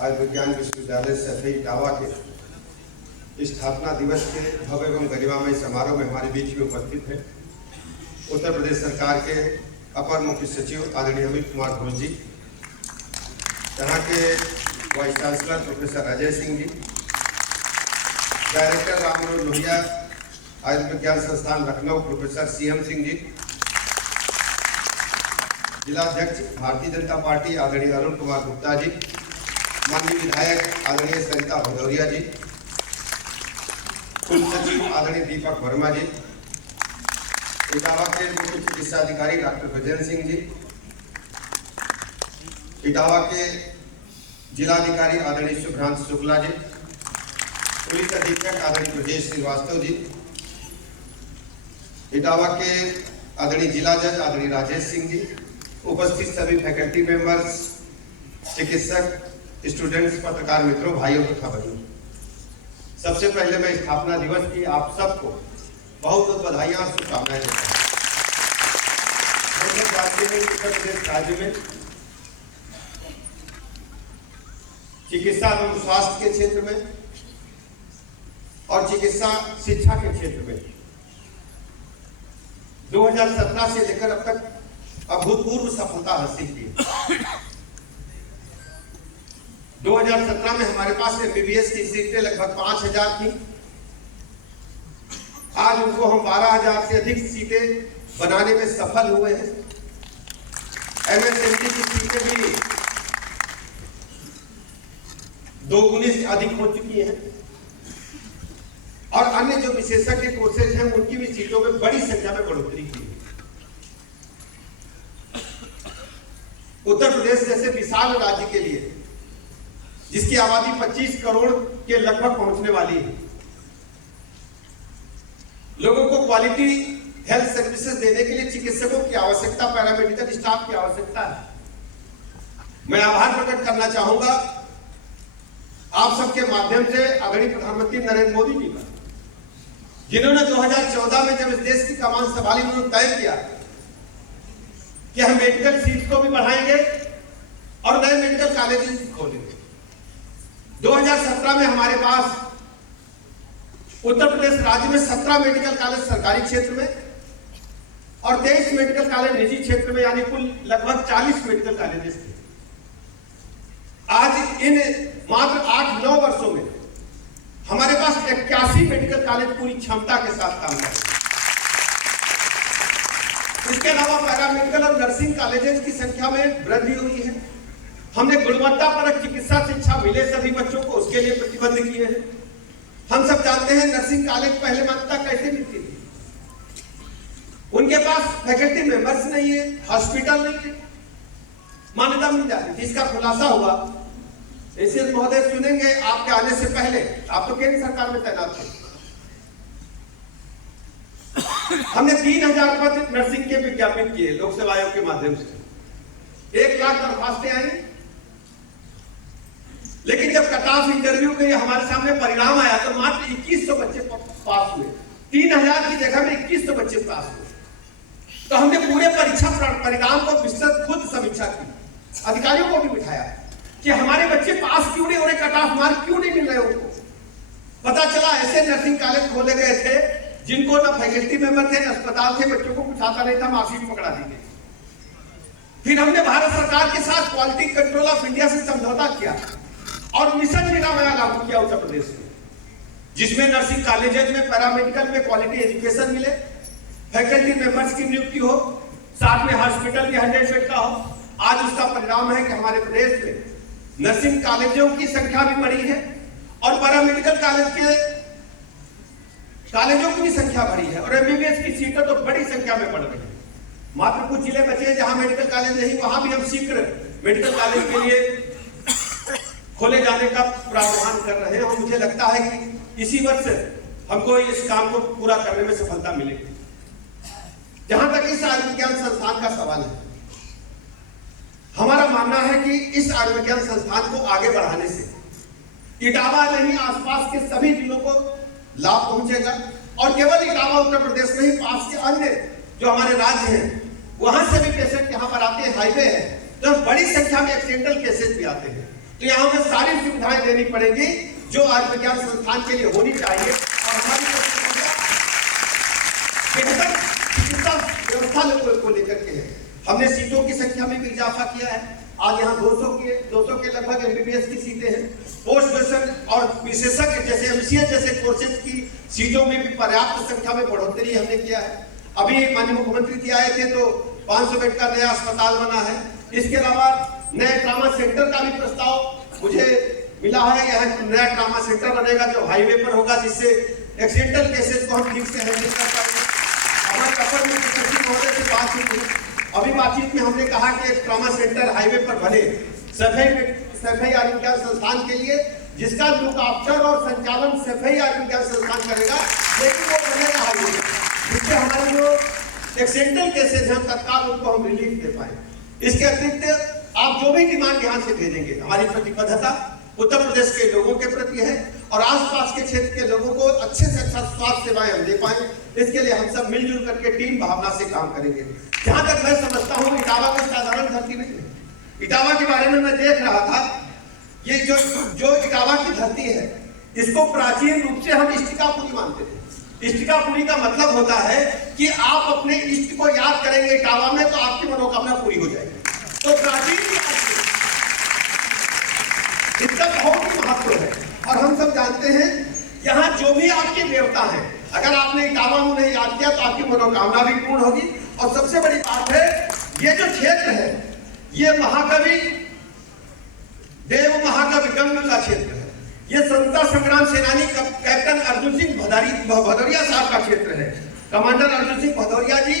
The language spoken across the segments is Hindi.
आयुर्विज्ञान विश्वविद्यालय सैफई इटावा के स्थापना दिवस के भव्य एवं गरिमामय समारोह में हमारे बीच में उपस्थित है उत्तर प्रदेश सरकार के अपर मुख्य सचिव आदरणीय अमित कुमार घोष जी, यहाँ के vice chancellor professor Ajay Singh ji, director Ram Manohar Lohia आयुर्विज्ञान संस्थान लखनऊ प्रोफेसर सीएम सिंह जी, जिलाध्यक्ष भारतीय जनता पार्टी आदरणीय अरुण कुमार गुप्ता जी, माननीय विधायक आदरणीय सरिता भदौरिया जी, कुल सचिव आदरणीय दीपक वर्मा जी, इटावा के मुख्य चिकित्सा अधिकारी डॉक्टर बजरंग सिंह जी, इटावा के जिलाधिकारी आदरणीय शुभ्रांशु शुक्ला जी, पुलिस अधीक्षक आदरणीय ब्रजेश श्रीवास्तव जी, इटावा के आदरणीय जिला जज आदरणीय राजेश सिंह जी, उपस्थित सभी फैकल्टी मेंबर्स, चिकित्सक, स्टूडेंट्स, पत्रकार मित्रों, भाइयों तथा बहनों, सबसे पहले मैं स्थापना दिवस की आप सबको बहुत बहुत बधाइयां और शुभकामनाएं देता हूं। उत्तर प्रदेश राज्य में चिकित्सा एवं स्वास्थ्य के क्षेत्र में और चिकित्सा शिक्षा के क्षेत्र में 2017 से लेकर अब तक अभूतपूर्व सफलता हासिल की। 2017 में हमारे पास एमबीबीएस की सीटें लगभग 5000 थी। आज उनको हम 12000 से अधिक सीटें बनाने में सफल हुए हैं। एमएसएमटी की सीटें भी 2 गुने से अधिक हो चुकी हैं और अन्य जो विशेषज्ञ कोर्सेज हैं उनकी भी सीटों में बड़ी संख्या में बढ़ोतरी की। उत्तर प्रदेश जैसे विशाल राज्य के लिए, जिसकी आबादी 25 करोड़ के लगभग पहुंचने वाली है, लोगों को क्वालिटी हेल्थ सर्विसेज देने के लिए चिकित्सकों की आवश्यकता, पैरामेडिकल स्टाफ की आवश्यकता है। मैं आभार प्रकट करना चाहूंगा आप सबके माध्यम से आदरणीय प्रधानमंत्री नरेंद्र मोदी जी का, जिन्होंने 2014 में जब इस देश की कमान संभाली, उन्होंने तय किया कि हम मेडिकल सीट्स को भी बढ़ाएंगे और नए मेडिकल कॉलेजेस भी खोलेंगे। 2017 में हमारे पास उत्तर प्रदेश राज्य में 17 मेडिकल कॉलेज सरकारी क्षेत्र में और 23 मेडिकल कॉलेज निजी क्षेत्र में, यानी कुल लगभग 40 मेडिकल कॉलेजेस थे। आज इन मात्र 8-9 वर्षों में हमारे पास 81 मेडिकल कॉलेज पूरी क्षमता के साथ काम कर रहे हैं। इसके अलावा पैरामेडिकल और नर्सिंग कॉलेजेस की संख्या में वृद्धि हुई है। हमने गुणवत्तापरक चिकित्सा शिक्षा मिले सभी बच्चों को, उसके लिए प्रतिबंध किए हैं। हम सब जानते हैं नर्सिंग कॉलेज पहले मान्यता कैसे मिलती थी, उनके पास फैकल्टी मेंबर्स नहीं है, हॉस्पिटल नहीं है, मान्यता मिल जाती थी। इसका खुलासा हुआ, ऐसे महोदय सुनेंगे आपके आने से पहले, आप तो केंद्र सरकार में तैनात थे, हमने 3000 पद नर्सिंग के विज्ञापित किए लोक सेवा आयोग के माध्यम से। 1 लाख दरखास्तें आई, लेकिन जब कट ऑफ इंटरव्यू के हमारे सामने परिणाम आया तो मात्र 2100 बच्चे पास हुए। 3000 की जगह में 2100 बच्चे पास हुए। तो हमने पूरे परीक्षा परिणाम को विस्तृत खुद समीक्षा की, अधिकारियों को भी बिठाया कि हमारे बच्चे पास क्यों नहीं हो रहे, कट ऑफ मार्क क्यों नहीं मिल रहे उनको। पता चला ऐसे नर्सिंग कॉलेज खोले गए थे जिनको ना फैकल्टी मेंबर थे, अस्पताल थे, बच्चों को कुछ आता नहीं था, मार्कशीट पकड़ा दी गई। फिर हमने भारत सरकार के साथ क्वालिटी कंट्रोल ऑफ इंडिया से समझौता किया और मिशन निरामया लागू किया उत्तर प्रदेश में, जिसमें नर्सिंग कॉलेजेस में, पैरामेडिकल में क्वालिटी एजुकेशन मिले, फैकल्टी मेंबर्स की नियुक्ति हो, साथ में हॉस्पिटल भी 100 बेड का हो। आज उसका परिणाम है कि हमारे प्रदेश में नर्सिंग कॉलेजों की संख्या भी बढ़ी है और पैरामेडिकल कॉलेजों की भी संख्या बढ़ी है और एमबीबीएस की सीटें तो बड़ी संख्या में बढ़ रही है। मात्र कुछ जिले बचे हैं जहां मेडिकल कॉलेज नहीं, वहां भी हम शीघ्र मेडिकल कॉलेज के लिए खोले जाने का प्रावधान कर रहे हैं और मुझे लगता है कि इसी वर्ष हमको इस काम को पूरा करने में सफलता मिलेगी। जहां तक इस आयुर्विज्ञान संस्थान का सवाल है, हमारा मानना है कि इस आयुर्विज्ञान संस्थान को आगे बढ़ाने से इटावा नहीं, आसपास के सभी जिलों को लाभ पहुंचेगा और केवल इटावा उत्तर प्रदेश नहीं, पास के अन्य जो हमारे राज्य हैं वहां से भी पेशेंट यहाँ पर आते हैं। हाईवे है तो बड़ी संख्या में एक्सीडेंटल केसेस भी आते हैं। तो यहाँ हमें सारी सुविधाएं देनी पड़ेंगी जो आयुर्विज्ञान संस्थान के लिए होनी चाहिए। और हमारी बेहतर चिकित्सा व्यवस्था को लेकर के है। हमने सीटों की संख्या में भी इजाफा किया है। आज यहाँ 200 के लगभग एमबीबीएस की सीटें हैं। पोस्ट ग्रेजुएशन और विशेषज्ञ जैसे एमसीए जैसे कोर्सेज की सीटों में भी पर्याप्त संख्या में बढ़ोतरी हमने किया है। अभी माननीय मुख्यमंत्री जी आए थे तो 500 बेड का नया अस्पताल बना है। इसके अलावा नए ट्रामा सेंटर का भी प्रस्ताव मुझे मिला है। यहाँ नया ट्रामा सेंटर बनेगा जो हाईवे पर होगा, जिससे एक्सीडेंटल केसेस को हम ठीक से हैंडल कर पाएंगे। हमारे अपर मुख्य सचिव महोदय से बात हुई, अभी बातचीत में हमने कहा कि एक ट्रामा सेंटर हाईवे पर बने सैफई आयुर्विज्ञान संस्थान के लिए, जिसका लुक आफ्टर और संचालन सैफई आयुर्विज्ञान संस्थान करेगा, लेकिन वो बनेगा हाईवे, जिससे हमारे जो एक्सीडेंटल केसेज हैं तत्काल उनको हम रिलीफ दे पाए। इसके अतिरिक्त आप जो भी डिमांड यहाँ से भेजेंगे, हमारी प्रतिबद्धता उत्तर प्रदेश के लोगों के प्रति है और आसपास के क्षेत्र के लोगों को अच्छे से अच्छा स्वास्थ्य सेवाएं हम दे पाए। इसके लिए हम सब मिलजुल करके टीम भावना से काम करेंगे। जहां तक मैं समझता हूँ, इटावा कोई साधारण धरती नहीं है। इटावा के बारे में मैं देख रहा था, ये जो इटावा की धरती है, इसको प्राचीन रूप से हम इष्टिकापुरी मानते थे। इष्टिकापुरी का मतलब होता है कि आप अपने इष्ट को याद करेंगे इटावा में तो आपकी मनोकामना पूरी हो जाएगी। तो प्राचीन इसका बहुत ही महत्व है और हम सब जानते हैं यहाँ जो भी आपके देवता हैं, अगर आपने इटावा में उन्हें याद किया तो आपकी मनोकामना भी पूर्ण होगी। और सबसे बड़ी बात है, ये जो क्षेत्र है ये महाकवि देव महाकवि गंग का क्षेत्र है। ये स्वतंत्रता संग्राम सेनानी कैप्टन अर्जुन सिंह भदौरिया साहब का क्षेत्र है। कमांडर अर्जुन सिंह भदौरिया जी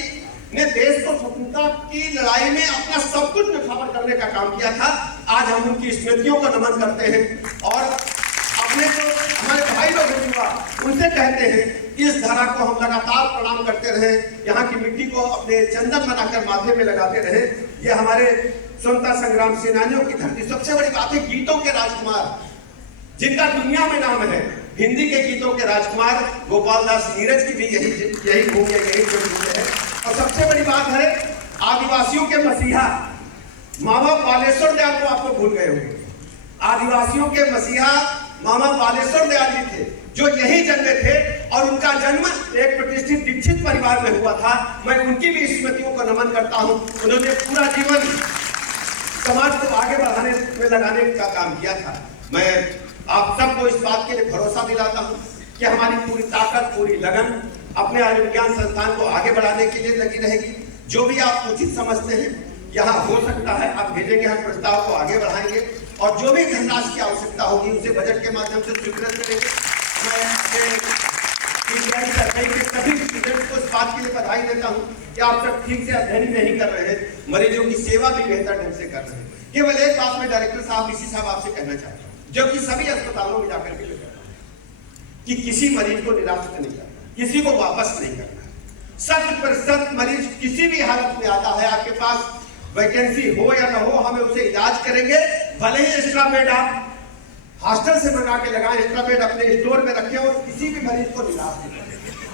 ने देश को स्वतंत्रता की लड़ाई में अपना सब कुछ न्यौछावर करने का काम किया था। आज हम उनकी स्मृतियों को नमन करते हैं और अपने जो हमारे भाई लोग युवा उनसे कहते हैं कि इस धारा को हम लगातार प्रणाम करते रहे, यहाँ की मिट्टी को अपने चंदन बनाकर माथे में लगाते रहे। ये हमारे स्वतंत्रता संग्राम सेनानियों की धरती। सबसे बड़ी बात है, गीतों के राजकुमार जिनका दुनिया में नाम है, हिंदी के गीतों के राजकुमार गोपाल दास नीरज की भी यही भूमि यही जन्मभूमि है। और सबसे बड़ी बात है, आदिवासियों के मसीहा मामा बालेश्वर दयाल को आपको भूल गए होंगे। आदिवासियों के मसीहा मामा बालेश्वर दयाल जी थे जो यही जन्मे थे और उनका जन्म एक प्रतिष्ठित दीक्षित परिवार में हुआ था। मैं उनकी भी स्मृतियों को नमन करता हूं। उन्होंने पूरा जीवन समाज को आगे बढ़ाने में लगाने का काम किया था। मैं आप सबको इस बात के लिए भरोसा दिलाता हूं कि हमारी पूरी ताकत, पूरी लगन अपने आयुर्विज्ञान संस्थान को आगे बढ़ाने के लिए लगी रहेगी। जो भी आप उचित समझते हैं यहाँ हो सकता है आप भेजेंगे, हम प्रस्ताव को आगे बढ़ाएंगे और जो भी धनराशि की आवश्यकता होगी उसे बजट के माध्यम से स्वीकृत करेंगे। मैं सभी स्टूडेंट्स को इस बात के लिए बधाई देता हूँ कि आप सब ठीक से अध्ययन नहीं कर रहे हैं, मरीजों की सेवा भी बेहतर ढंग से कर रहे हैं। केवल एक बात मैं डायरेक्टर साहब इसी साहब आपसे कहना चाहता हूँ, जो कि सभी अस्पतालों में जाकर के कहता हूँ कि किसी मरीज को निराश नहीं करना, किसी को वापस नहीं करना। 100% मरीज किसी भी हालत में आता है, आपके पास वैकेंसी हो या ना हो, हमें उसे इलाज करेंगे। भले ही एक्स्ट्रा बेड आप हॉस्टल से मंगा के लगाएं, एक्स्ट्रा बेड अपने स्टोर में रखें और किसी भी मरीज को निराश नहीं करें।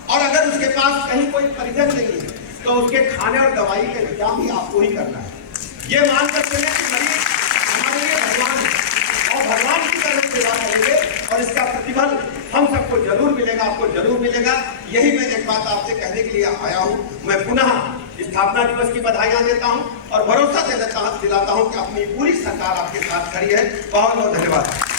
और अगर उसके पास कहीं कोई परिजन नहीं है तो उसके खाने और दवाई का इंतजाम भी आपको ही करना है। ये मान सकते हैं कि मरीज हमारे लिए भगवान है और भगवान की तरफ सेवा करेंगे और इसका प्रतिफल हम सबको जरूर मिलेगा, आपको जरूर मिलेगा। यही मैं एक बात आपसे कहने के लिए आया हूँ। मैं पुनः स्थापना दिवस की बधाइयां देता हूं और भरोसा दिलाता हूं कि अपनी पूरी सरकार आपके साथ खड़ी है। बहुत बहुत धन्यवाद।